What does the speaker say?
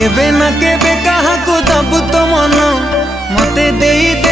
केबे ना केबे कहा को दबु तो मन मते देई दे